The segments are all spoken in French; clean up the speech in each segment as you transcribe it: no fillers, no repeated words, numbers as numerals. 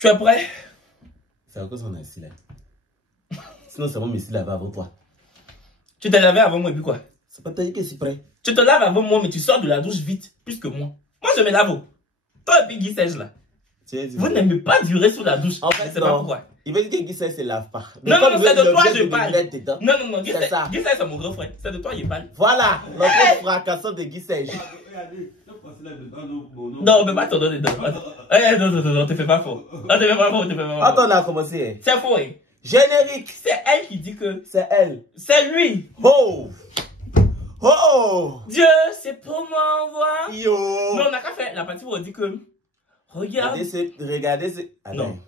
Tu es prêt? C'est à cause qu'on est ici là. Sinon, c'est moi qui me suis lavé avant toi. Tu t'es lavé avant moi et puis quoi? C'est pas toi qui es prêt. Tu te laves avant moi, mais tu sors de la douche vite, plus que moi. Moi, je me lave. Toi et puis Guy Serge là. Vous n'aimez pas durer sous la douche. En fait, c'est pas pourquoi. Il veut dire que Guy Serge se lave pas. Non, non, c'est de toi je parle. Non, Guy Serge, c'est mon grand frère. C'est de toi il parle. Voilà, notre fracassant de Guy Serge. Non, mais pas t'en donner dedans. Non, te fais pas faux. Attends, on a commencé. C'est faux, hein. Générique. C'est elle qui dit que. C'est elle. C'est lui. Oh. Oh. Dieu, c'est pour m'envoyer. Yo. Non, on n'a qu'à faire la partie où on dit que. Regardez ce. Non.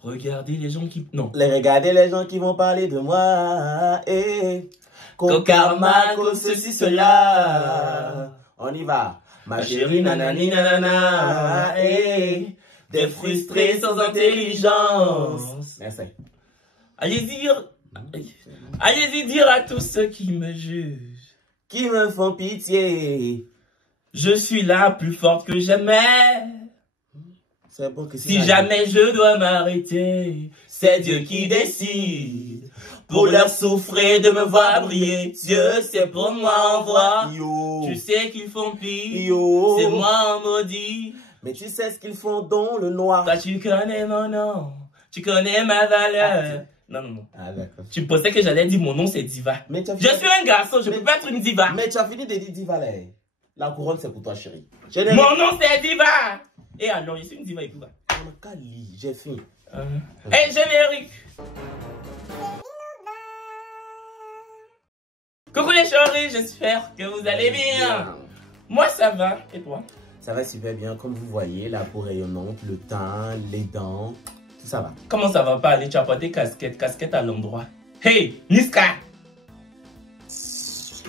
Regardez les gens qui. Non. Regardez les gens qui vont parler de moi. Karma, ceci, cela. On y va. Ma chérie, nanani, nanana. Des frustrés sans intelligence. Merci. Allez-y dire à tous ceux qui me jugent. Qui me font pitié. Je suis là plus forte que jamais. C'est bon que si jamais je dois m'arrêter, c'est Dieu qui décide. Pour leur souffrir de me voir briller, Dieu c'est pour moi envoie. Tu sais qu'ils font pire, c'est moi en maudit. Mais tu sais ce qu'ils font dans le noir. Toi tu connais mon nom, tu connais ma valeur. Non. Ah d'accord. Tu pensais que j'allais dire mon nom c'est Diva. Je suis un garçon, je peux pas être une diva. Mais tu as fini de dire Diva là. La couronne c'est pour toi chérie. Mon nom c'est Diva. Et alors je suis une diva et tout va. J'ai fini. Et générique. Coucou les chéris, j'espère que vous allez bien. Moi ça va, et toi? Ça va super bien, comme vous voyez, la peau rayonnante, le teint, les dents, tout ça va. Comment ça va pas aller? Tu as porté casquette à l'endroit. Hey, Niska!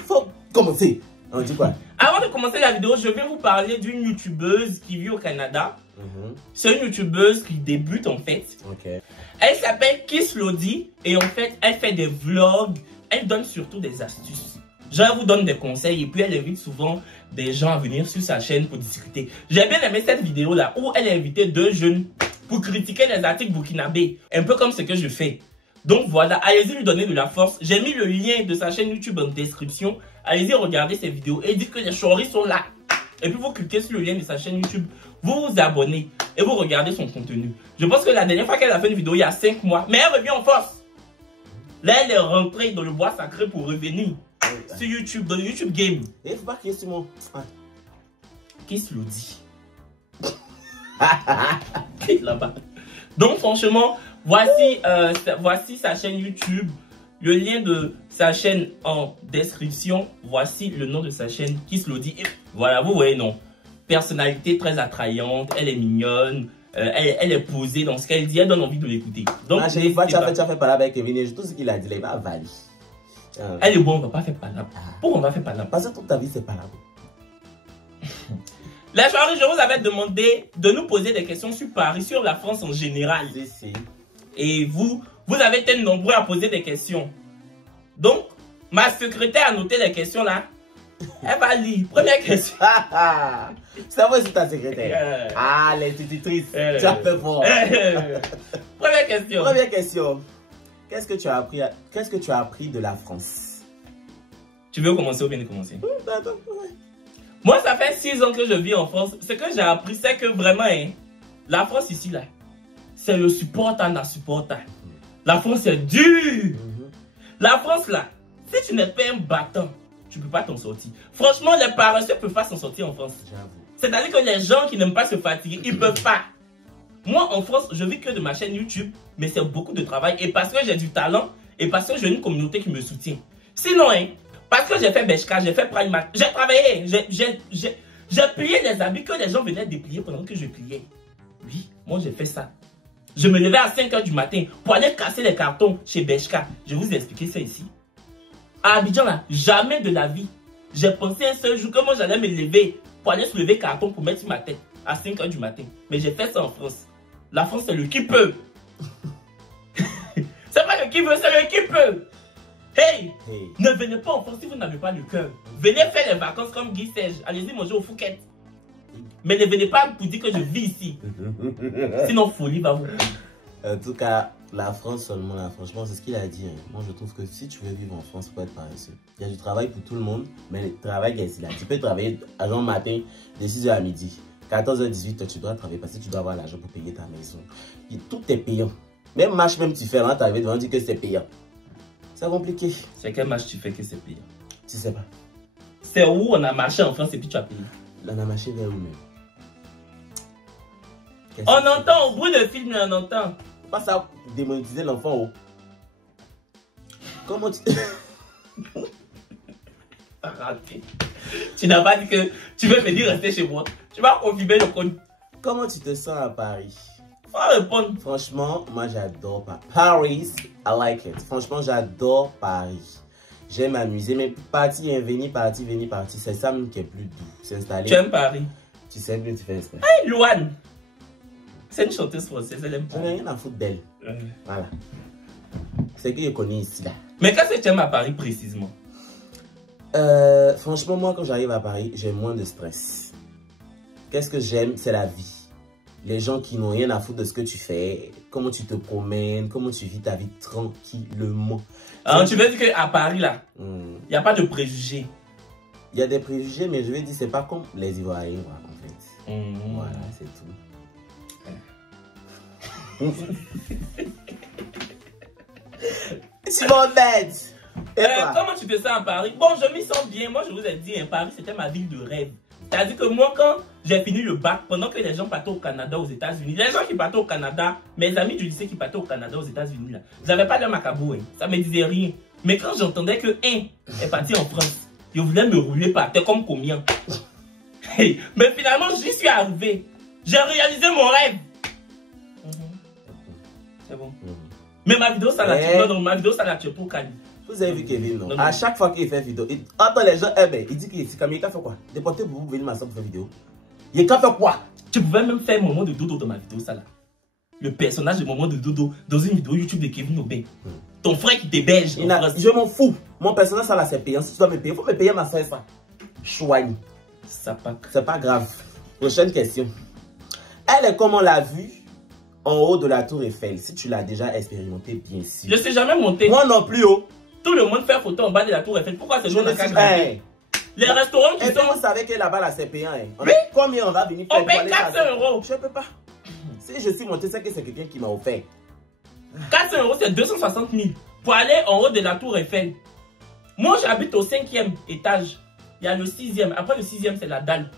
Faut commencer. On dit quoi? Avant de commencer la vidéo, je vais vous parler d'une youtubeuse qui vit au Canada. C'est une youtubeuse qui débute en fait. Elle s'appelle Kiss Lodi et en fait, elle fait des vlogs. Elle donne surtout des astuces. Je vous donne des conseils et puis elle invite souvent des gens à venir sur sa chaîne pour discuter. J'ai bien aimé cette vidéo là où elle a invité deux jeunes pour critiquer les articles burkinabés. Un peu comme ce que je fais. Donc voilà, allez-y lui donner de la force. J'ai mis le lien de sa chaîne YouTube en description. Allez-y regarder ses vidéos et dites que les choris sont là. Et puis vous cliquez sur le lien de sa chaîne YouTube, vous vous abonnez et vous regardez son contenu. Je pense que la dernière fois qu'elle a fait une vidéo il y a 5 mois, mais elle revient en force. Là elle est rentrée dans le bois sacré pour revenir sur YouTube, dans le YouTube Game. Et il faut pas qu'il y ait sur mon... Kiss Lodi. Là-bas. Donc franchement, voici sa chaîne YouTube. Le lien de sa chaîne en description. Voici le nom de sa chaîne, Kiss Lodi. Voilà, vous voyez, non. Personnalité très attrayante, elle est mignonne, elle est posée dans ce qu'elle dit, elle donne envie de l'écouter. Donc, tu as fait parler avec Kevin et tout ce qu'il a dit, il va avaler. Elle est bonne, on va pas faire parler. Pourquoi on va faire parler? Parce que toute ta vie, c'est parler. La soirée, je vous avais demandé de nous poser des questions sur Paris, sur la France en général. Et vous avez été nombreux à poser des questions. Donc, ma secrétaire a noté les questions là. Elle va lire. Première question. C'est vrai, c'est ta secrétaire. Les institutrices. Tu as fait fort. Première question. Première question. Qu'est-ce que tu as appris de la France? Tu veux commencer ou bien commencer? Moi, ça fait 6 ans que je vis en France. Ce que j'ai appris, c'est que vraiment, la France ici, là, c'est le support à la support. La France, c'est dur. La France, là, si tu n'es pas un battant, tu ne peux pas t'en sortir. Franchement, les paresseux ne peuvent pas s'en sortir en France. C'est-à-dire que les gens qui n'aiment pas se fatiguer, ils ne peuvent pas. Moi, en France, je vis que de ma chaîne YouTube, mais c'est beaucoup de travail. Et parce que j'ai du talent, et parce que j'ai une communauté qui me soutient. Sinon, parce que j'ai fait Beshka, j'ai fait Primark, j'ai travaillé, j'ai plié les habits que les gens venaient déplier pendant que je pliais. Oui, moi j'ai fait ça. Je me levais à 5 h du matin pour aller casser les cartons chez Beshka. Je vais vous expliquer ça ici. À Abidjan, là, jamais de la vie. J'ai pensé un seul jour que moi j'allais me lever pour aller soulever carton pour mettre sur ma tête à 5 h du matin. Mais j'ai fait ça en France. La France, c'est le qui peut. C'est pas le qui veut, c'est le qui peut. Hey, ne venez pas en France si vous n'avez pas le cœur. Venez faire les vacances comme Guy Serge. Allez-y manger au Phuket. Mais ne venez pas pour dire que je vis ici. Sinon, folie va vous. En tout cas, la France seulement, là, franchement, c'est ce qu'il a dit. Hein. Moi, je trouve que si tu veux vivre en France, il faut être paresseux. Il y a du travail pour tout le monde, mais le travail est ici, là. Tu peux travailler à le matin, de 6h à midi. 14h-18h, tu dois travailler parce que tu dois avoir l'argent pour payer ta maison. Et tout est payant. Même match, même tu fais, là, tu arrives devant dire que c'est payant. C'est compliqué. C'est quel match tu fais que c'est payant? Tu sais pas. C'est où on a marché en France et puis tu as payé? On a marché vers où même? On entend, au bout de film, on entend. Pas ça démonétiser l'enfant, oh. Comment tu... Raté. Tu n'as pas dit que tu veux venir rester chez moi. Tu vas confirmer le compte. Comment tu te sens à Paris? Faut répondre. Franchement, moi j'adore Paris. I like it. Franchement, j'adore Paris. J'aime m'amuser, mais partir, venir, partir, c'est ça même qui est plus doux. S'installer. Tu aimes Paris? Tu sais bien, tu fais espèce. Hey, Louane. C'est une chanteuse française, elle aime Paris. Je n'ai rien à foutre d'elle. Voilà. C'est que je connais ici, là. Mais qu'est-ce que tu aimes à Paris précisément? Franchement, moi, quand j'arrive à Paris, j'ai moins de stress. Qu'est-ce que j'aime? C'est la vie. Les gens qui n'ont rien à foutre de ce que tu fais, comment tu te promènes, comment tu vis ta vie tranquillement. Alors, tu veux dire qu'à Paris, là, il n'y a pas de préjugés? Il y a des préjugés, mais je vais dire, c'est pas comme les Ivoiriens, en fait. Voilà, c'est tout. Tu m'embêtes. Comment tu te sens à Paris? Bon, je m'y sens bien. Moi, je vous ai dit, hein, Paris, c'était ma ville de rêve. C'est-à-dire que moi, quand j'ai fini le bac, pendant que les gens partaient au Canada, aux États-Unis, les gens qui partaient au Canada, mes amis du lycée qui partaient au Canada, aux États-Unis, là, ils n'avaient pas de macabou, hein. Ça ne me disait rien. Mais quand j'entendais que un est parti en France, ils voulaient me rouler par terre comme combien. Hey, mais finalement, j'y suis arrivé. J'ai réalisé mon rêve. C'est bon. Mais ma vidéo, ça l'a tué. Ma vidéo, ça l'a tué pour Kali. Vous avez vu Kevin, non? À chaque fois qu'il fait vidéo, attends les gens, il dit qu'il a fait quoi? Déportez vous venir ma soeur pour faire vidéo. Il a fait quoi? Tu pouvais même faire moment de dodo dans ma vidéo, ça là. Le personnage de moment de dodo dans une vidéo YouTube de Kevin Aubin. Ton frère qui t'héberge. Je m'en fous. Mon personnage, ça là, c'est payant. Si tu dois me payer, il faut me payer ma soeur, ça. Choigne. C'est pas grave. Prochaine question. Elle est comme on l'a vu en haut de la tour Eiffel. Si tu l'as déjà expérimenté, bien sûr. Je ne sais jamais monter. Moi non plus, oh. Tout le monde fait photo en bas de la tour Eiffel. Pourquoi c'est juste les restaurants qui sont... vous savez que là-bas, là, c'est payant. Hein. Oui. Combien on va venir faire? On paye 400 €. Je ne peux pas. Si je suis monté, c'est que c'est quelqu'un qui m'a offert. 400 €, c'est 260 000 pour aller en haut de la tour Eiffel. Moi, j'habite au 5e étage. Il y a le 6e. Après le 6e, c'est la dalle.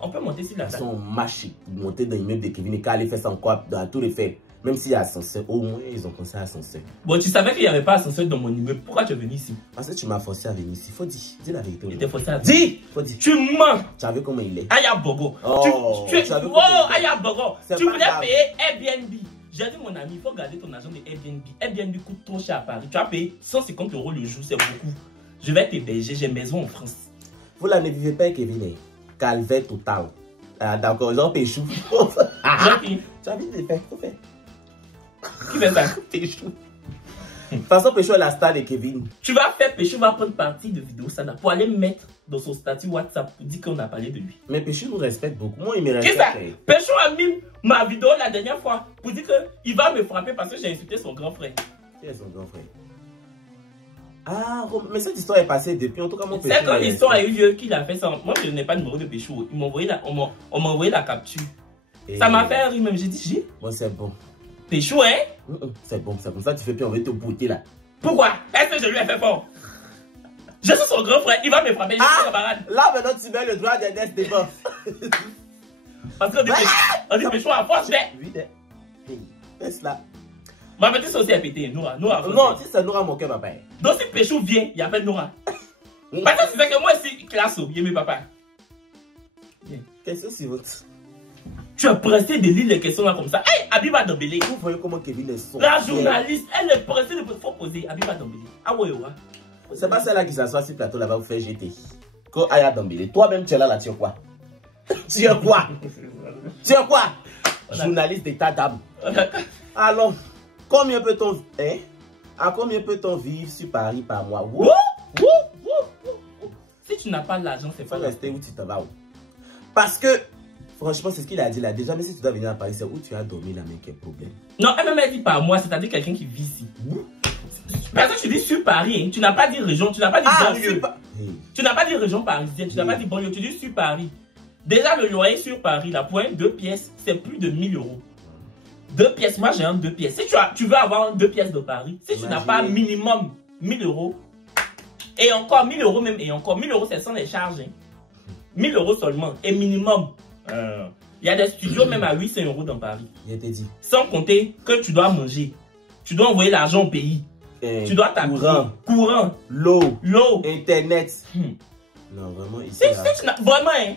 On peut monter sur la dalle. Ils sont mâchés pour monter dans l'immeuble de Kevin et quand aller faire ça encore dans la tour Eiffel. Même s'il y a ascenseur, au moins ils ont pensé à ascenseur. Bon, tu savais qu'il n'y avait pas ascenseur dans mon immeuble. Pourquoi tu es venu ici? Parce que tu m'as forcé à venir ici. Faut dire. Dis la vérité. Tu t'es forcé à venir. Dis! Faut dire. Tu mens! Tu as vu comment il est? Aya Bogo. Oh, Aya Bogo. Tu voulais payer Airbnb. J'ai dit, mon ami, il faut garder ton argent de Airbnb. Airbnb coûte trop cher à Paris. Tu as payé 150 € le jour, c'est beaucoup. Je vais t'héberger. J'ai une maison en France. Vous là ne vivez pas avec Kevin. Calvaire total. Ah, d'accord, Jean Péchou. Tu as vu les faits? Faut faire. Qui fait ça? Péchou. De toute façon, Péchou est la star de Kevin. Tu vas faire Péchou va prendre partie de vidéo ça pour aller mettre dans son statut WhatsApp pour dire qu'on a parlé de lui. Mais Péchou nous respecte beaucoup. Moi, il me respecte. Qui ça? Péchou a mis ma vidéo la dernière fois pour dire qu'il va me frapper parce que j'ai insulté son grand frère. Qui est son grand frère? Ah, mais cette histoire est passée depuis. En tout cas, mon Péchou. C'est quand l'histoire a eu lieu qu'il a fait ça. Moi, je n'ai pas de numéro de Péchou. On m'a envoyé la capture. Et ça m'a fait rire même. J'ai dit, bon, c'est bon. Péchou, hein? C'est bon, c'est comme ça que tu fais plus, on va te bouter là. Pourquoi? Est-ce que je lui ai fait fort? Je suis son grand frère, il va me frapper, je suis son camarade. Là maintenant tu mets le droit des débats. Parce qu'on dit Péchou à force, mais... Oui, laisse là. Ma petite soeur aussi a pété, Noura. Non, si c'est Noura mon cœur, papa. Donc si Péchou vient, il appelle Noura. Parce que tu sais que moi ici, classe, il est mes papas. Question suivante. Tu es pressé de lire les questions là comme ça. Hey, Abiba Dembélé. Vous voyez comment Kevin est son. La journaliste, elle est pressée de poser Abiba Dembélé. Ah ouais, ouais. C'est pas celle-là qui s'assoit sur le plateau là-bas vous faire jeter. Quand Aya Dembélé, toi-même tu es là, tu es quoi? Tu es quoi? Tu es quoi? Journaliste d'état d'âme. Alors, combien peut-on à combien peut-on vivre sur Paris par mois? Si tu n'as pas l'argent, c'est pas rester où tu te vas. Parce que Franchement, c'est ce qu'il a dit là. Déjà, mais si tu dois venir à Paris, c'est où tu as dormi là, mais quel problème? Non, elle m'a dit pas moi, c'est-à-dire quelqu'un qui vit ici. Parce que tu dis sur Paris, hein. Tu n'as pas dit région, tu n'as pas dit banlieue. Tu n'as pas dit région parisienne, tu n'as pas dit banlieue, tu dis sur Paris. Déjà, le loyer sur Paris, la pointe 2 pièces, c'est plus de 1000 euros. 2 pièces, moi j'ai un 2 pièces. Si tu veux avoir 2 pièces de Paris, si tu n'as pas minimum 1000 euros, et encore 1000 euros même, et encore 1000 euros, c'est sans les charges. Hein. 1000 euros seulement, et minimum. Il y a des studios même à 800 euros dans Paris. Il t'a dit. Sans compter que tu dois manger. Tu dois envoyer l'argent au pays. Tu dois t'habiller. Courant. L'eau. Internet. Non, vraiment, ici. Vraiment, hein,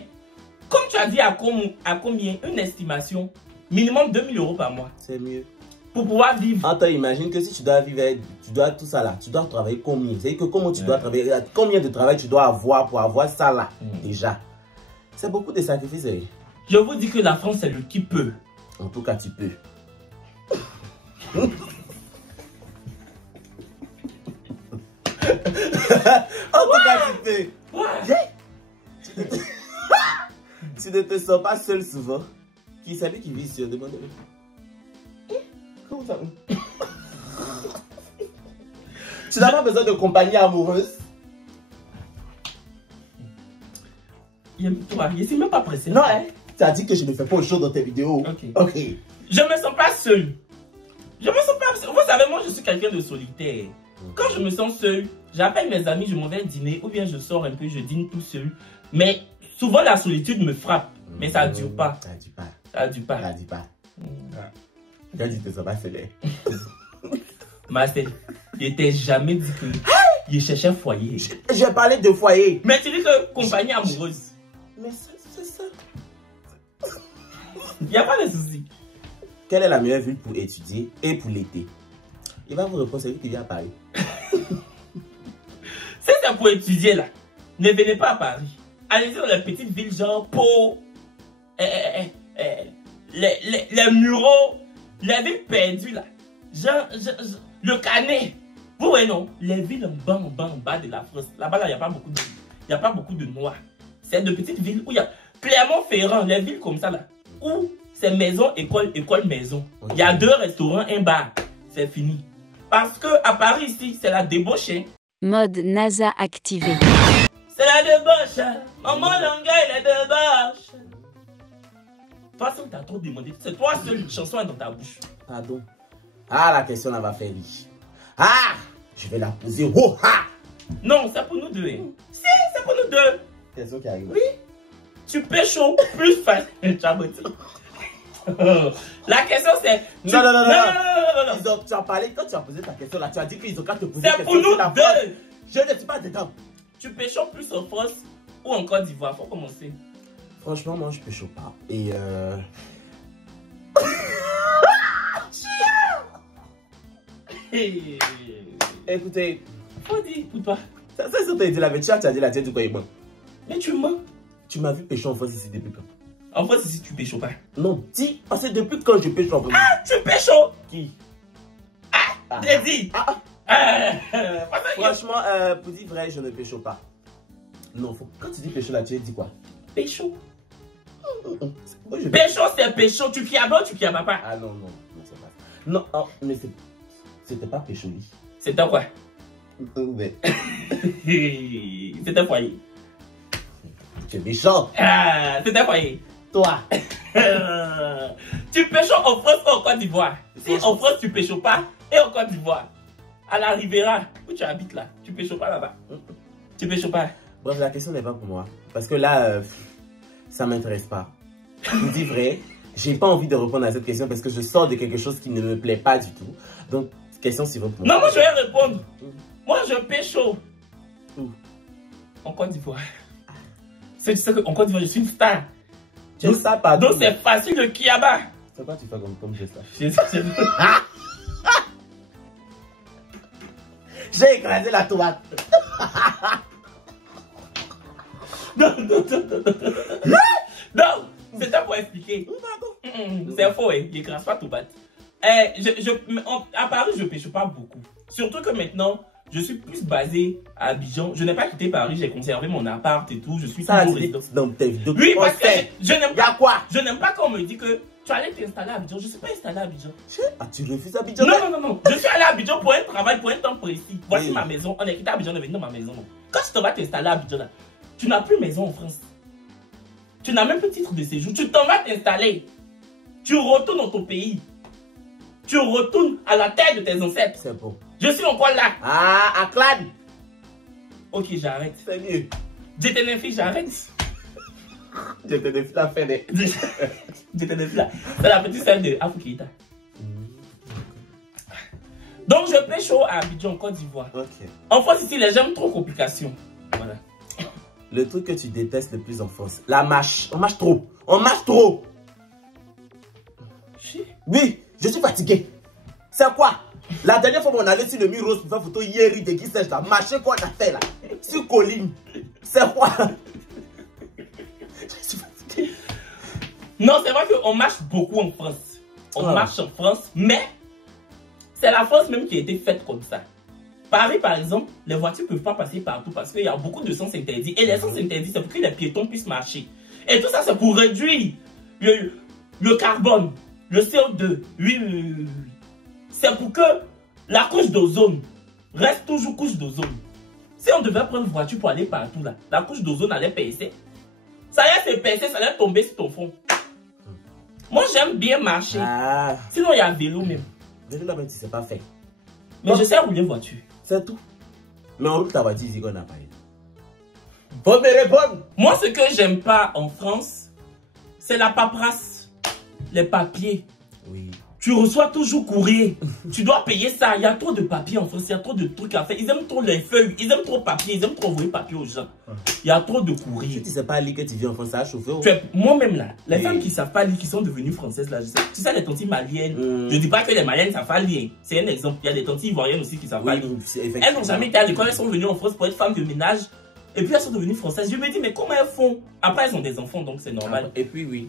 comme tu as dit à combien? Une estimation. Minimum 2000 euros par mois. C'est mieux. Pour pouvoir vivre. Attends, imagine que si tu dois vivre, tu dois tout ça là, tu dois travailler combien? C'est-à-dire que comment tu dois travailler, combien de travail tu dois avoir pour avoir ça là, déjà. C'est beaucoup de sacrifices. Hein. Je vous dis que la France, c'est le qui peut. En tout cas, tu peux. En tout cas, tu peux. Tu ne te sens pas seul souvent. Qui savait qui vit ici? Demande-le. Comment ça? Tu n'as pas besoin de compagnie amoureuse? Toi, je ne suis même pas pressé. Non, hein? Tu as dit que je ne fais pas au show dans tes vidéos. Ok. Je ne me sens pas seul. Je me sens pas seul. Vous savez, moi, je suis quelqu'un de solitaire. Quand je me sens seul, j'appelle mes amis, je m'en vais dîner, ou bien je sors un peu, je dîne tout seul. Mais souvent, la solitude me frappe. Mais ça ne dure pas. Ça ne dure pas. Ça ne dure pas. Ça ne dure pas. Tu as dit que ça va se faire. Marcel, je t'ai jamais dit que je cherchais foyer. J'ai parlé de foyer. Mais tu dis que compagnie amoureuse. Mais c'est ça. Il n'y a pas de souci. Quelle est la meilleure ville pour étudier et pour l'été? Il va vous répondre, c'est lui qui vient à Paris. Si c'est pour étudier là, ne venez pas à Paris. Allez-y dans les petites villes genre Pau, les Mureaux, les villes perdues là. Genre, le Canet. Vous voyez non? Les villes en bas de la France. Là-bas, il n'y a pas beaucoup de villes. Il n'y a pas beaucoup de noirs. C'est de petites villes où il y a Clermont-Ferrand, les villes comme ça là. Où c'est maison, école, maison. Il y a 2 restaurants, un bar. C'est fini. Parce que à Paris ici, c'est la débauche. Mode NASA activé. C'est la débauche. Maman Langa, il est débauche. De toute façon, t'as trop demandé. C'est toi seule une chanson dans ta bouche. Pardon. Ah, la question là va faire riche. Ah, je vais la poser. Oh, ah. Non, c'est pour nous deux. Hein. Si, c'est pour nous deux. Question qui arrive. Oui. Tu pécho plus facile. La question c'est... Non. Tu as parlé, quand tu as posé ta question là, tu as dit qu'ils ont qu'à te poser la question. C'est pour nous deux. Je ne suis pas dedans. Tu pécho plus en France ou en Côte d'Ivoire? Faut commencer. Franchement, moi je pécho pas. Et écoutez, faut dire pour toi. Ça c'est ce que tu as dit là, mais tu as dit la tienne du quoi et moi. Mais tu mens. Tu m'as vu pécho en France ici depuis quand? En France ici tu pécho pas. Non, dis, parce que depuis quand je pécho en France? Ah, tu pécho? Qui? Ah, j'ai dit. Franchement, pour dire vrai, je ne pécho pas. Non, quand tu dis pécho là, tu dis quoi? Pécho. Pécho c'est pécho, tu fiabas ou tu fiabas pas? Ah non, c'est pas ça. Non, oh, mais c'était pas pécho. C'était quoi? Mais... C'était foyer. Tu es méchant. Ah, c'était foyer. Toi. Tu pécho en France ou en Côte d'Ivoire? Si en France tu pécho pas, et en Côte d'Ivoire, à la Ribera, où tu habites là, tu pécho pas là-bas? Tu pécho pas? Bref, la question n'est pas pour moi. Parce que là, ça m'intéresse pas. Je vous dis vrai, j'ai pas envie de répondre à cette question parce que je sors de quelque chose qui ne me plaît pas du tout. Donc, question suivante pour moi. Non, moi je vais répondre. Moi je pécho. Où? En Côte d'Ivoire. Tu sais qu'en Côte d'Ivoire, je suis une star. Tu sais pas. Donc c'est facile de Kiaba. C'est quoi tu fais comme geste là? J'ai écrasé la tomate. Non, c'était pour expliquer. C'est faux, hein. J'écrase pas tomate. À Paris, je pêche pas beaucoup. Surtout que maintenant, je suis plus basé à Abidjan. Je n'ai pas quitté Paris, j'ai conservé mon appart et tout. Je suis Ça, toujours c'est résident. dans tes vidéos. Oui, parce que je n'aime Y'a pas. quoi? Je n'aime pas quand on me dit que tu allais t'installer à Abidjan. Je ne suis pas installé à Abidjan. Ah, tu refuses Abidjan? Non. Je suis allé à Abidjan pour un travail, pour un temps précis. Voici Oui. ma maison. On est quitté à Abidjan, on est venu dans ma maison. Quand tu te vas t'installer à Abidjan, là, tu n'as plus maison en France. Tu n'as même plus titre de séjour. Tu t'en vas t'installer. Tu retournes dans ton pays. Tu retournes à la terre de tes ancêtres. C'est bon. Je suis encore là. Ah, à Clad. Ok, j'arrête. C'est mieux. J'étais une fille, j'arrête. J'étais depuis la fin des... J'étais une fille là. C'est la petite sœur de Afukita. Donc je pêche à Abidjan, Côte d'Ivoire. Ok. En France, ici, les gens aiment trop complications. Voilà. Le truc que tu détestes le plus en France, la mâche. On mâche trop. On mâche trop. Oui, je suis fatigué. C'est quoi? La dernière fois, on allait sur le mur rose pour faire photo hier, de qui sèche là. Mâcher quoi on a fait là? Sur colline. C'est quoi? Je suis fatigué. Non, c'est vrai qu'on marche beaucoup en France. On Ah. marche en France, mais c'est la France même qui a été faite comme ça. Paris, par exemple, les voitures ne peuvent pas passer partout parce qu'il y a beaucoup de sens interdits. Et les sens interdits, c'est pour que les piétons puissent marcher. Et tout ça, c'est pour réduire le carbone, le CO2. Oui. C'est pour que la couche d'ozone reste toujours couche d'ozone. Si on devait prendre une voiture pour aller partout là, la couche d'ozone allait percer. Ça allait se percer, ça allait tomber sur ton fond. Moi, j'aime bien marcher. Ah. Sinon, il y a vélo même. Vélo là, même si c'est pas fait. Mais je sais rouler voiture. C'est tout. Mais on roule ta voiture ici qu'on a parlé. Bonne me répondre. Moi, ce que j'aime pas en France, c'est la paperasse. Les papiers. Oui. Tu reçois toujours courrier. Tu dois payer ça. Il y a trop de papiers en France. Il y a trop de trucs à faire. Ils aiment trop les feuilles. Ils aiment trop papier. Ils aiment trop envoyer papier aux gens. Il y a trop de courrier. Si tu sais pas lire que tu vis en France, ça a chauffé. Moi-même là, les Oui. femmes qui savent pas lire, qui sont devenues françaises là, tu sais les tanties maliennes. Je dis pas que les maliennes savent pas lire. C'est un exemple. Il y a des tanties ivoiriennes aussi qui savent pas lire. Elles n'ont jamais été à l'école. Elles sont venues en France pour être femmes de ménage. Et puis elles sont devenues françaises. Je me dis mais comment elles font? Après elles ont des enfants donc c'est normal. Et puis oui.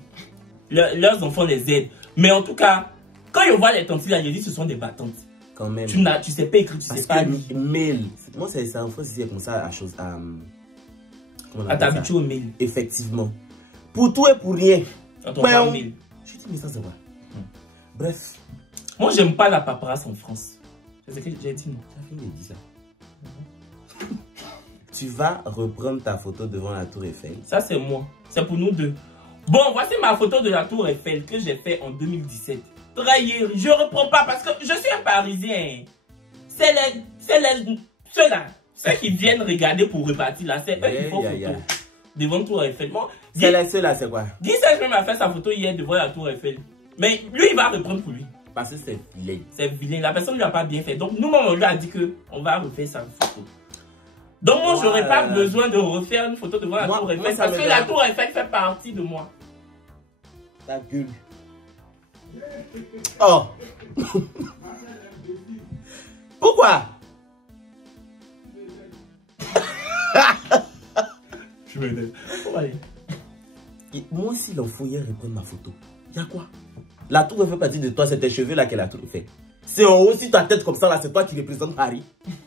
Leurs enfants les aident. Mais en tout cas, quand ils voient les tanties là, ils disent ce sont des battantes. Quand même. Tu sais pas écrire, tu Parce sais pas que lire. mail. Moi, c'est en France, ici, comme ça, à chose. Comment on À appelle ça? t'habituer au mail. Effectivement. Pour tout et pour rien. Quand on voit un mail. Je dis, mais ça, c'est quoi? Bref. Moi, j'aime pas la paperasse en France. C'est ce que j'ai dit, non? Ça fait dit ça. Tu vas reprendre ta photo devant la tour Eiffel. Ça, c'est moi. C'est pour nous deux. Bon, voici ma photo de la tour Eiffel que j'ai fait en 2017. Trahir, je reprends pas parce que je suis un Parisien. Ceux-là, ceux qui viennent regarder pour repartir là, c'est eux qui font photo devant la tour Eiffel. Bon, Celle-là, c'est quoi? Guy Serge même a fait sa photo hier devant la tour Eiffel. Mais lui, il va reprendre pour lui. Parce que c'est vilain. C'est vilain. La personne ne lui a pas bien fait. Donc, nous-mêmes, on lui a dit qu'on va refaire sa photo. Donc, moi, je n'aurais pas besoin de refaire une photo devant la tour Eiffel. Parce que la tour Eiffel fait partie de moi. Ta gueule. Oh! Pourquoi? Je m'énerve. Moi aussi, il en faut hier reprendre ma photo. Y'a quoi? La tour fait partie de toi, c'est tes cheveux là que la tour fait. C'est en haut, si ta tête comme ça là, c'est toi qui représente Paris.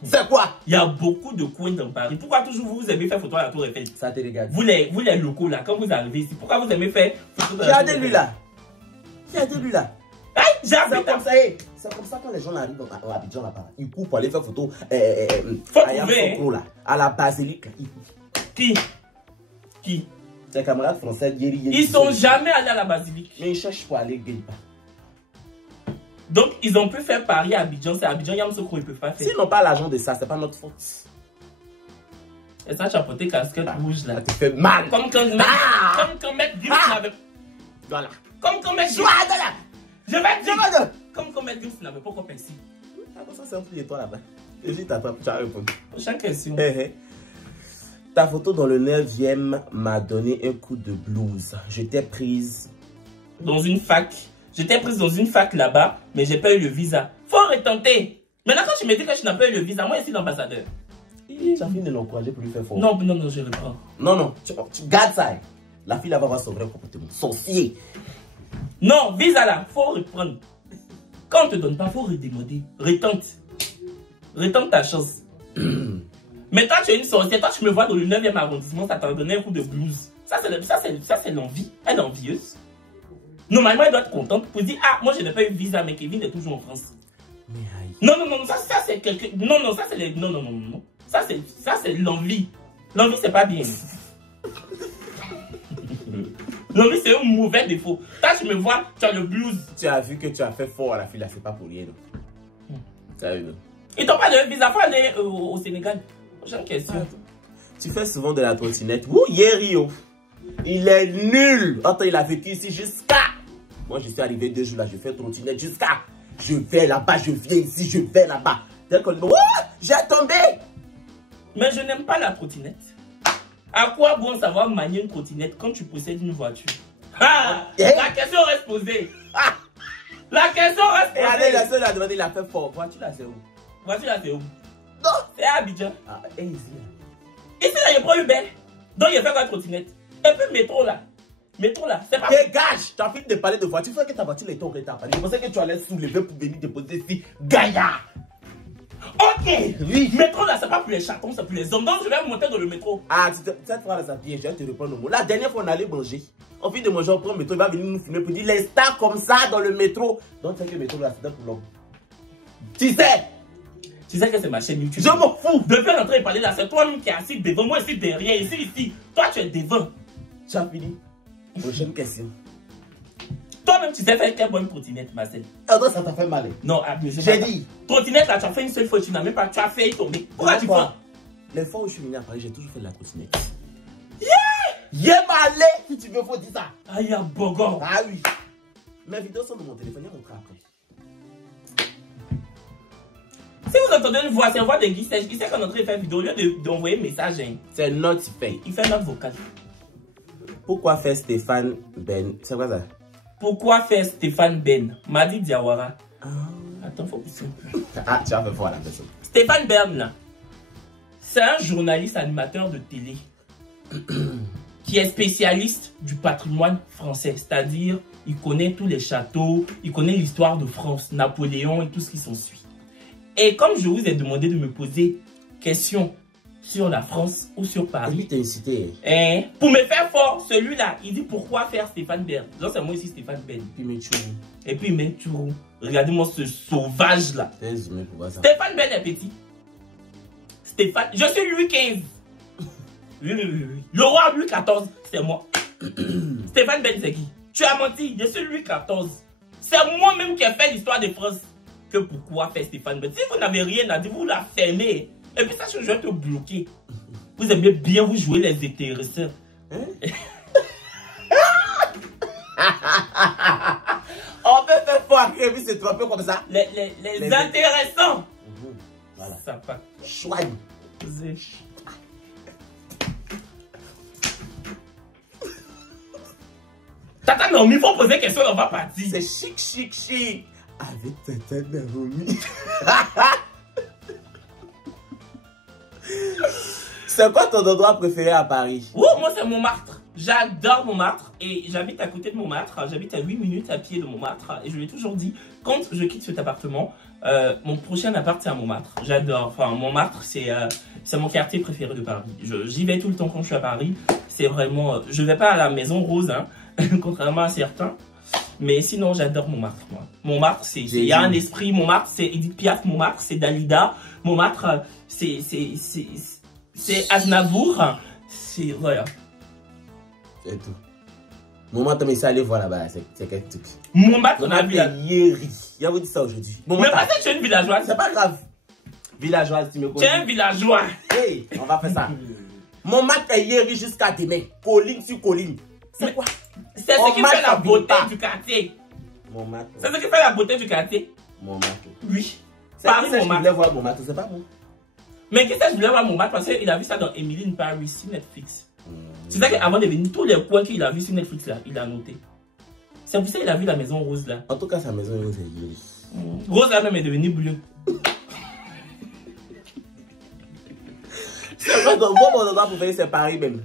C'est quoi? Il y a beaucoup de coins dans Paris. Pourquoi toujours vous aimez faire photo à la tour Eiffel? Ça te regarde. Vous les locaux là, quand vous arrivez ici, pourquoi vous aimez faire photo de la tour Regardez Eiffel? lui là. Regardez lui là. Aïe, C'est j'habite comme ça, c'est comme ça quand les gens arrivent à Abidjan là-bas. Ils courent pour aller faire photo Faut à trouver, Yamoussoukro, là, à la basilique. Là. Qui? Tes camarades français, Ils sont jamais allés à la basilique. Mais ils cherchent pour aller gagner. Donc, ils ont pu faire Paris à Abidjan. C'est Abidjan, Yamoussoukro, ils peuvent pas faire. S'ils n'ont pas l'argent de ça, c'est pas notre faute. Et ça, tu as porté casquette rouge là. Ça te fait mal. Comme quand Maître Gims n'avait. Voilà. Comme quand Maître Gims. Voilà. Je vais dire. Comme quand Maître Gims n'avait pas encore percé. Attends, ça c'est un truc de toi là-bas. Et je t'attends, tu as répondu. Prochaine question. Ta photo dans le 9e m'a donné un coup de blues. J'étais prise. Dans une fac. J'étais prise dans une fac là-bas, mais j'ai pas eu le visa. Faut retenter. Maintenant, quand tu me dis que tu n'as pas eu le visa, moi, je suis l'ambassadeur. Tu as fini de l'encourager pour lui faire fort. Non, je reprends. Non, tu gardes ça. La fille là-bas va son vrai comportement. Sorcier. Non, visa là, faut reprendre. Quand on te donne pas, faut redemander. Retente. Retente ta chance. Mais toi, tu es une sorcière. Toi, tu me vois dans le 9e arrondissement, ça t'a donné un coup de blues. Ça, c'est l'envie. Elle est envieuse. Normalement, elle doit être contente pour dire, ah, moi, je n'ai pas eu de visa, mais Kevin est toujours en France. Mais aïe. Non, ça c'est quelque... Non, ça c'est les... Non. Ça, c'est l'envie. L'envie, c'est pas bien. L'envie, c'est un mauvais défaut. Toi, tu me vois, tu as le blues. Tu as vu que tu as fait fort à la fille, là, c'est pas pour rien, non? T'as vu, non? Ils t'ont pas donné de visa, faut aller au Sénégal. Prochaine question. Tu fais souvent de la trottinette. Ouh, hier, Rio. Il est nul. Attends, il a vécu ici jusqu'à... Moi, je suis arrivé 2 jours là, je fais trottinette jusqu'à... Je vais là-bas, je viens ici, je vais là-bas. Dès qu'on dit, j'ai tombé. Mais je n'aime pas la trottinette. À quoi bon savoir manier une trottinette quand tu possèdes une voiture? Ah, la question reste posée. Ah, la question reste posée. Et allez, la seule a demandé, il a fait fort. Voiture là, c'est où? Voiture là, c'est où? Non. C'est à Abidjan. Ah, et ici. Ici là, il prend Uber. Donc il fait quoi trottinette? Et puis métro là. Métro là, c'est pas... Dégage! Tu as envie de parler de voiture. Il faut que ta voiture est en retard. Je pensais que tu allais soulever pour venir déposer ici. Gaïa! Ok! Oui. Métro là, c'est pas pour les chatons, c'est pour les hommes. Donc je vais monter dans le métro. Ah, cette fois là, ça vient. Je vais te reprendre le mot. La dernière fois, on allait manger. On vient de manger, on prend le métro. Il va venir nous filmer pour dire les stars comme ça dans le métro. Donc, c'est que le métro là, c'est pour l'homme. Tu sais! Tu sais que c'est ma chaîne YouTube. Je m'en fous! Depuis l'entrée de parler là, c'est toi-même qui es assis devant moi, ici derrière, ici. Toi, tu es devant. Tu as fini. Prochaine question. Toi-même, tu sais faire quelle bonne trottinette, Marcel? Ah non, ça t'a fait mal. Non, j'ai dit. Trottinette là, tu as fait une seule fois, tu n'as même pas, tu as fait tomber. Pourquoi tu prends? Les fois où je suis venu à Paris, j'ai toujours fait de la trottinette. Yeah, malé! Si tu veux, faut dire ça. Ah, y'a bogo. Ah oui. Mes vidéos sont dans mon téléphone, il y a montré après. Si vous entendez une voix, c'est une voix de Guy Sèche. Guy Sèche, quand on est en train de faire vidéo, au lieu d'envoyer un message, hein, c'est notifié. Il fait note vocale. Pourquoi faire Stéphane Ben? C'est quoi ça? Pourquoi faire Stéphane Ben? Madi Diawara. Attends, faut pousser un peu. Ah, tu as fait voir la personne. Stéphane Ben, là, c'est un journaliste animateur de télé qui est spécialiste du patrimoine français. C'est-à-dire, il connaît tous les châteaux, il connaît l'histoire de France, Napoléon et tout ce qui s'ensuit. Et comme je vous ai demandé de me poser questions sur la France ou sur Paris. Lui, t'as incité. Hein? Pour me faire fort, celui-là, il dit pourquoi faire Stéphane Ben. Donc c'est moi ici Stéphane Ben. Puis il met Chourou. Et puis il met Chourou. Regardez-moi ce sauvage-là. Stéphane Ben est petit. Stéphane, je suis Louis XV. Oui. Le roi Louis XIV, c'est moi. Stéphane Ben, c'est qui? Tu as menti, je suis Louis XIV. C'est moi-même qui ai fait l'histoire de France. Que pourquoi faire Stéphane Ben? Si vous n'avez rien à dire, vous la fermez. Et puis ça, je vais te bloquer. Vous aimez bien vous jouer les intéressants. Hein? On peut faire fort après, puis c'est trompé comme ça. Les intéressants. Voilà. Ça part. Chouette. Tata Naomi, il faut poser question, on va partir. C'est chic. Avec Tata Naomi. C'est quoi ton endroit préféré à Paris? Oh, moi c'est Montmartre. J'adore Montmartre et j'habite à côté de Montmartre. J'habite à 8 minutes à pied de Montmartre. Et je l'ai toujours dit, quand je quitte cet appartement, mon prochain appart c'est à Montmartre. J'adore. Enfin, Montmartre c'est mon quartier préféré de Paris. J'y vais tout le temps quand je suis à Paris. C'est vraiment... je vais pas à la Maison Rose, hein, contrairement à certains. Mais sinon, j'adore Montmartre, moi. Montmartre, il y a un esprit. Montmartre, c'est Edith Piaf. Montmartre, c'est Dalida. Montmartre, c'est Aznavour. C'est... Voilà. C'est tout. Montmartre, mais ça, allez voir là-bas. C'est quel truc? Montmartre, on a vu... Yéri. Il y a vous dit ça aujourd'hui. Mais parce que tu es une villageoise. C'est pas grave. Villageoise, tu me connais. Tu es un villageois. Hey, on va faire ça. Montmartre est Yéri jusqu'à demain. Colline sur colline. C'est quoi? C'est ce qui fait la beauté du quartier. Montmartre. C'est ce qui fait la beauté du quartier. Montmartre. Oui. Paris, Montmartre. Je voulais voir Montmartre, c'est pas bon. Mais qu'est-ce que je voulais voir Montmartre parce qu'il a vu ça dans Emily in Paris sur Netflix. C'est ça qu'avant de venir, tous les coins qu'il a vu sur Netflix là, il a noté. C'est pour ça qu'il a vu la maison rose là. En tout cas, sa maison rose est jolie. Rose là même est devenue bleue. C'est vrai, donc, mon endroit pour venir, c'est Paris même.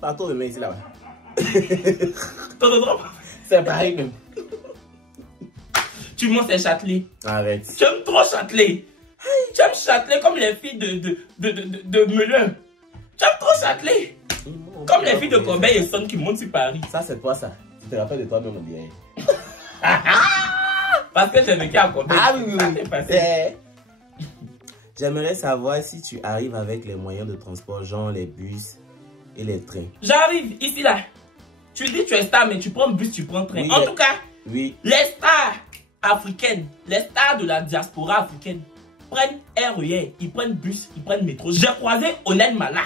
Partout, mais ici là-bas. Ton endroit? C'est Paris même. Tu montes c'est Châtelet. Arrête. Tu aimes trop Châtelet. Tu aimes Châtelet comme les filles de Melun. Tu aimes trop Châtelet. Comme les filles de Corbeil et Son qui montent sur Paris. Ça, c'est toi, ça. Tu te rappelles de toi-même, on dirait. Parce que j'ai vécu à Corbeil. Ah oui, oui. J'aimerais savoir si tu arrives avec les moyens de transport, genre les bus et les trains. J'arrive ici, là. Tu dis tu es star, mais tu prends bus, tu prends train. Oui, en tout cas, oui. les stars africaines, les stars de la diaspora africaine prennent RER, ils prennent bus, ils prennent métro. J'ai croisé Onen Mala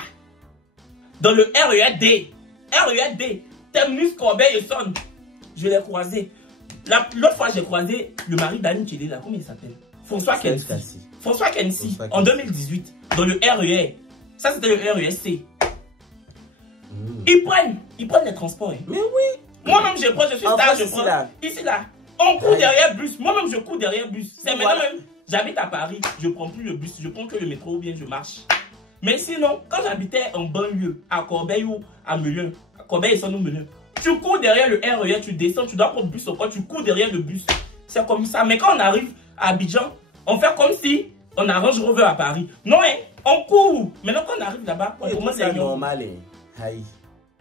dans le RER-D. RER-D. Terminus Corbeil et Son. Je l'ai croisé. L'autre fois, j'ai croisé le mari d'Annie Tchédé, là. Comment il s'appelle? François Kensi. François Kensi, en 2018, dans le RER. Ça, c'était le RER-C. Ils prennent les transports. Hein. Mais oui. Moi-même, je prends, je suis star, je prends. Là. Ici, là. On court derrière bus. Moi-même, je cours derrière bus. C'est maintenant même. J'habite à Paris, je prends plus le bus, je prends que le métro ou bien je marche. Mais sinon, quand j'habitais en banlieue, à Corbeil ou à Melun, à Corbeil et Son ou Melun, tu cours derrière le RER, tu descends, tu dois prendre le bus au quoi, tu cours derrière le bus. C'est comme ça. Mais quand on arrive à Abidjan, on fait comme si on a Range Rover à Paris. Non, hein, on court. Maintenant, quand on arrive là-bas, on commence à normal. Aïe.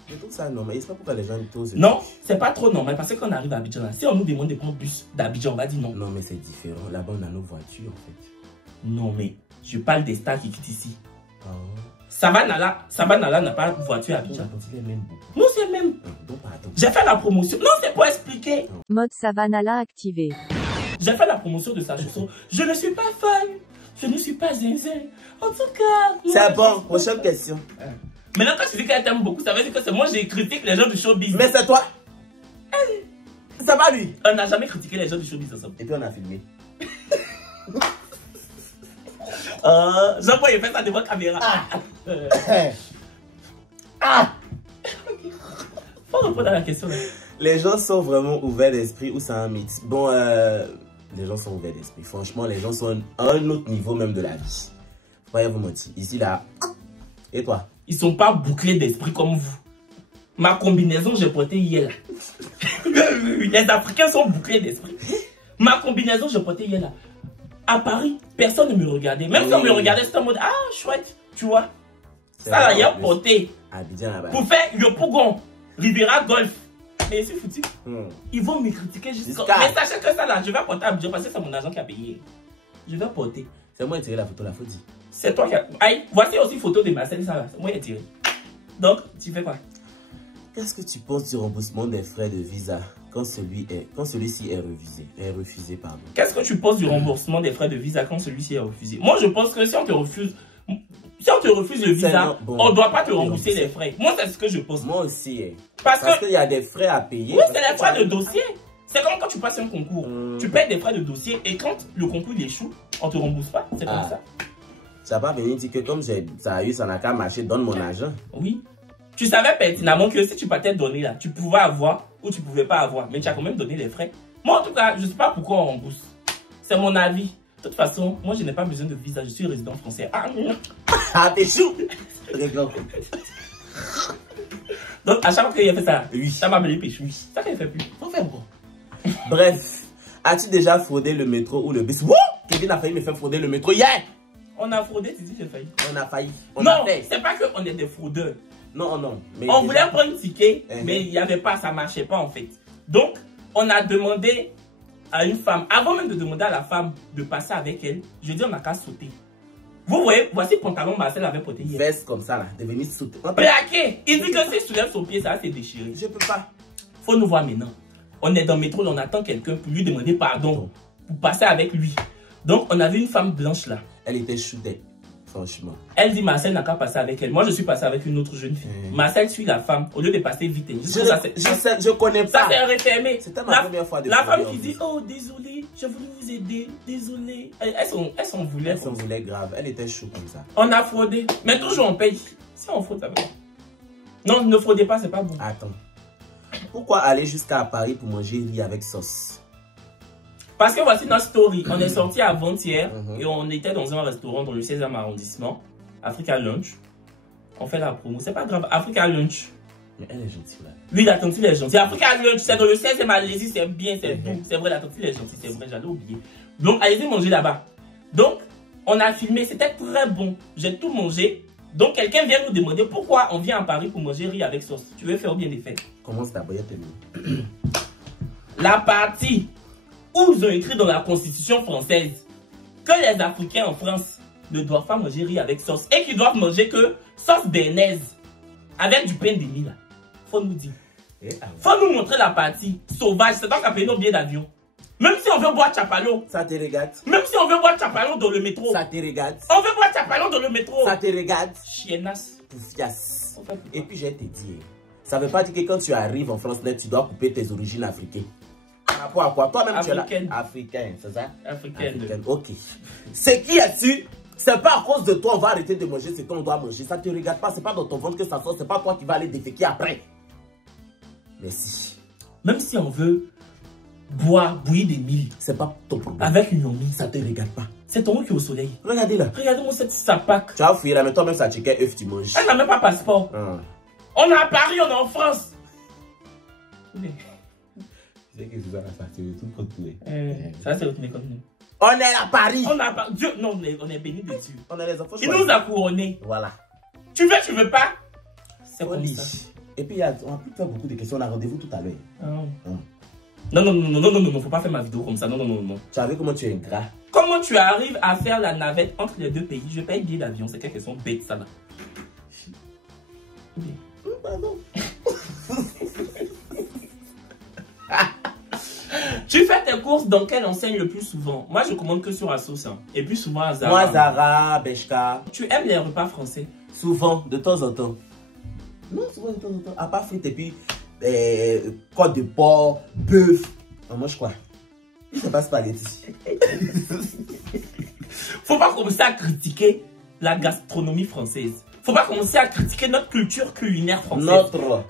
Je trouve ça normal. Je sais pas pourquoi les gens tosent. Non, c'est pas trop normal parce que quand on arrive à Abidjan, si on nous demande de prendre bus d'Abidjan, on va dire non. Non, mais c'est différent. Là-bas, on a nos voitures en fait. Non, mais je parle des stars qui quittent ici. Oh. Sabanala n'a pas de voiture à Abidjan. Non, c'est même. J'ai fait la promotion. Non, c'est pour expliquer. Mode Savanala activé. J'ai fait la promotion de sa chanson. Je ne suis pas fan. Je ne suis pas zinzin. En tout cas. C'est bon. Prochaine question. Maintenant, quand tu dis qu'elle t'aime beaucoup, ça veut dire que c'est moi qui critique les gens du showbiz. Mais c'est toi. C'est pas lui. On n'a jamais critiqué les gens du showbiz ensemble. Et puis on a filmé. Jean-Paul, il fait ça devant la caméra. Faut répondre à la question. Là. Les gens sont vraiment ouverts d'esprit ou c'est un mythe? Bon, les gens sont ouverts d'esprit. Franchement, les gens sont à un autre niveau même de la vie. Faut pas vous mentir. Ici, là. Et toi? Ils sont pas bouclés d'esprit comme vous. Ma combinaison, j'ai porté hier là. Les Africains sont bouclés d'esprit. Ma combinaison, j'ai porté hier là. À Paris, personne ne me regardait. Même si on me regardait, c'était en mode ah, chouette, tu vois. Ça là, il y a porté. Pour faire Yopougon, Rivera Golf. Mais c'est foutu. Ils vont me critiquer jusqu'à. Mais sachez que ça là, je vais porter à Abidjan parce que c'est mon agent qui a payé. Je vais porter. C'est moi qui ai tiré la photo, la photo. C'est toi qui as. Aïe, voici aussi photo de Marcel, ça va. C'est moi qui ai tiré. Donc, tu fais quoi? Qu'est-ce que tu penses du remboursement des frais de visa quand celui-ci est refusé, pardon. Qu'est-ce que tu penses du remboursement des frais de visa quand celui-ci est refusé? Moi, je pense que si on te refuse le visa, on ne doit pas te rembourser les frais. Moi, c'est ce que je pense. Moi aussi. Parce qu'il y a des frais à payer. Oui, c'est les frais de dossier. C'est comme quand tu passes un concours. Tu payes des frais de dossier et quand le concours échoue, on ne te rembourse pas. C'est comme ça. Ça va venir dire que comme ça n'a qu'à marcher, donne mon argent. Oui. Tu savais pertinemment que si tu partais donner là, tu pouvais avoir ou tu pouvais pas avoir. Mais tu as quand même donné les frais. Moi, en tout cas, je ne sais pas pourquoi on rembourse. C'est mon avis. De toute façon, moi, je n'ai pas besoin de visa. Je suis résident français. Ah, t'es chou. Donc, à chaque fois qu'il a fait ça, ça m'a appelé Péchou. Ça qu'il fait plus. On fait bon. Bref, as-tu déjà fraudé le métro ou le bus? Kevin a failli me faire frauder le métro hier. On a fraudé, tu dis j'ai failli. On a failli. Non, c'est pas qu'on est des fraudeurs. Non, non. Mais on voulait prendre un ticket, mais il n'y avait pas, ça ne marchait pas en fait. Donc, on a demandé à une femme, avant même de demander à la femme de passer avec elle, je dis on n'a qu'à sauter. Vous voyez, voici le pantalon Marcel avait porté hier. Veste comme ça là, devenu sauter. Plaqué. Il dit que si je soulève son pied, ça va se déchirer. Je peux pas. Faut nous voir maintenant. On est dans le métro, on attend quelqu'un pour lui demander pardon, pour passer avec lui. Donc, on avait une femme blanche là. Elle était choutée, franchement. Elle dit Marcel n'a qu'à passer avec elle. Moi, je suis passé avec une autre jeune fille. Marcel suit la femme au lieu de passer vite. Je connais pas. Ça s'est refermé. C'était ma première fois de la femme qui dit oh, désolé, je voulais vous aider, désolé. Elles s'en voulaient. Elles s'en voulaient grave. Elle était chou comme ça. On a fraudé. Mais toujours on paye. Si on fraude, ça va. Non, ne fraudez pas, c'est pas bon. Attends. Pourquoi aller jusqu'à Paris pour manger riz avec sauce? Parce que voici notre story. On est sorti avant-hier et on était dans un restaurant dans le 16e arrondissement. Africa Lunch. On fait la promo. C'est pas grave. Africa Lunch. Mais elle est gentille là. Oui, la tante, elle est gentille. Africa Lunch, c'est dans le 16e, allez-y, c'est bien, c'est doux. C'est vrai, la tante, elle est gentille. C'est vrai, j'allais oublier. Donc, allez-y manger là-bas. Donc, On a filmé, c'était très bon. J'ai tout mangé. Donc quelqu'un vient nous demander pourquoi on vient à Paris pour manger riz avec sauce. Tu veux faire ou bien des faits? Commence d'abord, terminé. La partie où ils ont écrit dans la Constitution française que les Africains en France ne doivent pas manger riz avec sauce et qu'ils doivent manger que sauce béarnaise avec du pain de mie là. Faut nous dire. Faut nous montrer la partie sauvage. C'est toi qui as payé nos billets d'avion. Même si on veut boire Chapalo. Ça te regarde. Même si on veut boire Chapalo dans le métro. Ça te regarde. On veut boire Chapalo dans le métro. Ça te regarde. Chiennasse. Poufias. Et puis je vais te dire, ça veut pas dire que quand tu arrives en France, tu dois couper tes origines africaines. Par rapport à quoi? Toi-même tu es là. Africaine, c'est ça? Africaine. Ok. Ce qui est sûr, c'est pas à cause de toi on va arrêter de manger ce qu'on doit manger. Ça te regarde pas, c'est pas dans ton ventre que ça sort, c'est pas toi qui vas aller déféquer après. Merci. Même si on veut bouillir des milles. C'est pas ton problème. Avec une omie. Ça te regarde pas. C'est ton mot qui est au soleil. Regardez là. Regardez-moi cette sapac. Tu vas fuir là, mais toi-même ça chicken œuf tu manges. Elle n'a même pas passeport. On est à Paris, on est en France. C'est que c'est ça la facture, tout pour tout. Ça c'est autre comme nous. On est à Paris. On a Dieu, non, on est béni de Dieu. On a les enfants. Il nous a couronnés. Voilà. Tu veux pas. C'est comme ça. Et puis on a pu faire beaucoup de questions. On a rendez-vous tout à l'heure. Non, faut pas faire ma vidéo comme ça. Non. Tu as vu comment tu es ingrat? Comment tu arrives à faire la navette entre les deux pays? Je paye le billet d'avion, c'est quelque chose bête ça là. Pardon. Tu fais tes courses dans quelle enseigne le plus souvent? Moi je commande que sur Asos hein. Et puis souvent à Zara. Moi Zara, Bershka. Tu aimes les repas français? Souvent, de temps en temps. Non, souvent de temps en temps. À part frites et puis côte de porc, bœuf. On mange quoi? C'est pas spaghetti. Faut pas commencer à critiquer la gastronomie française. Faut pas commencer à critiquer notre culture culinaire française.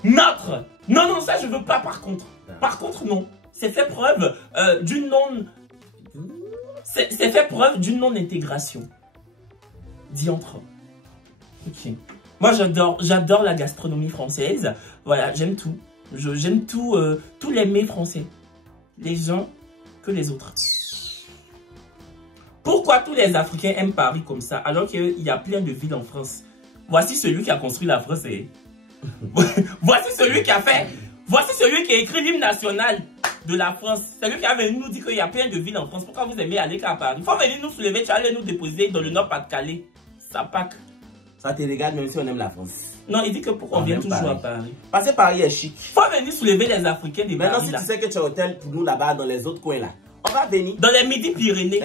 Notre. Non, ça je veux pas par contre. Par contre, non. C'est fait preuve d'une non... C'est fait preuve d'une non-intégration. Diantre. Ok. Moi j'adore la gastronomie française. Voilà, j'aime tout. J'aime tout, tous les mets français. Les uns que les autres. Pourquoi tous les Africains aiment Paris comme ça alors qu'il y a plein de villes en France? Voici celui qui a construit la France. Voici celui qui a fait... Voici celui qui a écrit l'hymne national de la France. C'est lui qui a venu nous dire qu'il y a plein de villes en France. Pourquoi vous aimez aller qu'à Paris? Il faut venir nous soulever, tu vas aller nous déposer dans le Nord-Pas-de-Calais. Ça pack. Ça te regarde même si on aime la France. Non, il dit que pourquoi on vient toujours Paris. À Paris. Parce que Paris est chic. Il faut venir soulever les Africains des Maintenant, si tu sais que tu as hôtel pour nous là-bas dans les autres coins là, on va venir. Dans les Midi-Pyrénées.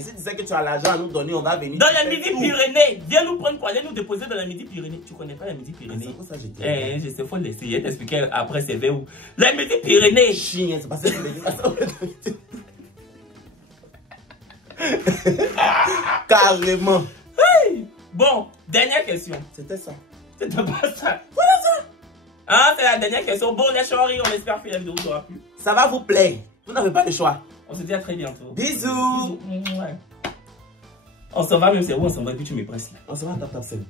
Si tu sais que tu as l'argent à nous donner, on va venir. Dans les Midi-Pyrénées. Viens nous prendre pour aller nous déposer dans les Midi-Pyrénées. Tu connais pas les Midi-Pyrénées? C'est pour ça que je dis. Je sais, faut l'essayer d'expliquer après c'est vers où. Les Midi-Pyrénées. Chien, c'est pas ça que je dis. Carrément. Hey. Bon, dernière question. C'était ça. C'était pas ça. Voilà ça. Ah, c'est la dernière question. Bon, les chéris, on espère que la vidéo vous aura plu. Ça va vous plaire. Vous n'avez pas de choix. On se dit à très bientôt. Bisous. Ouais. On s'en va même, c'est où on s'en va et puis tu me presses là. On s'en va à ta table.